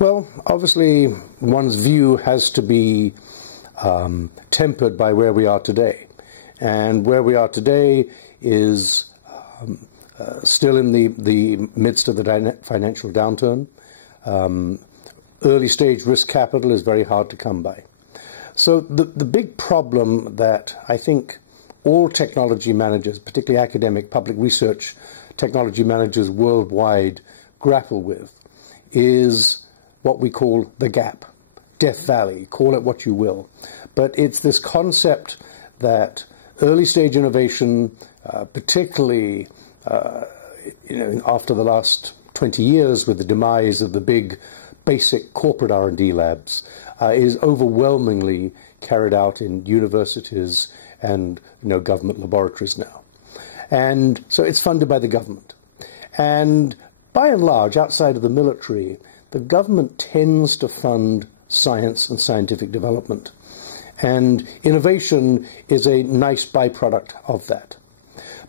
Well, obviously, one's view has to be tempered by where we are today. And where we are today is still in the midst of the financial downturn. Early stage risk capital is very hard to come by. So the big problem that I think all technology managers, particularly academic public research technology managers worldwide, grapple with is what we call the gap, Death Valley, call it what you will. But it's this concept that early stage innovation, particularly after the last 20 years with the demise of the big basic corporate R&D labs, is overwhelmingly carried out in universities and government laboratories now. And so it's funded by the government. And by and large, outside of the military, the government tends to fund science and scientific development. And innovation is a nice byproduct of that.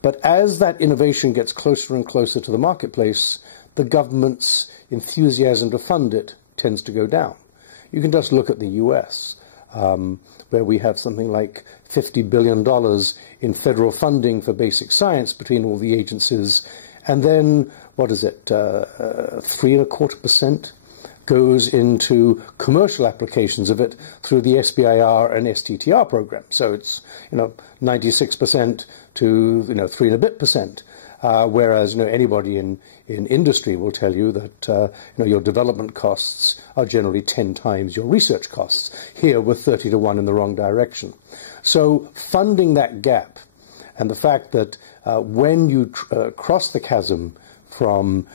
But as that innovation gets closer and closer to the marketplace, the government's enthusiasm to fund it tends to go down. You can just look at the US, where we have something like $50 billion in federal funding for basic science between all the agencies, and then, 3.25% goes into commercial applications of it through the SBIR and STTR program. So it's 96% to 3 and a bit percent, whereas anybody in industry will tell you that your development costs are generally 10 times your research costs. Here we're 30 to 1 in the wrong direction. So funding that gap and the fact that when you cross the chasm from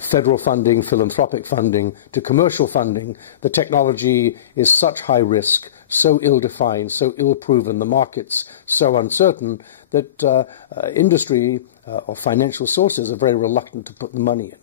federal funding, philanthropic funding, to commercial funding, the technology is such high risk, so ill-defined, so ill-proven, the market's so uncertain that industry or financial sources are very reluctant to put the money in.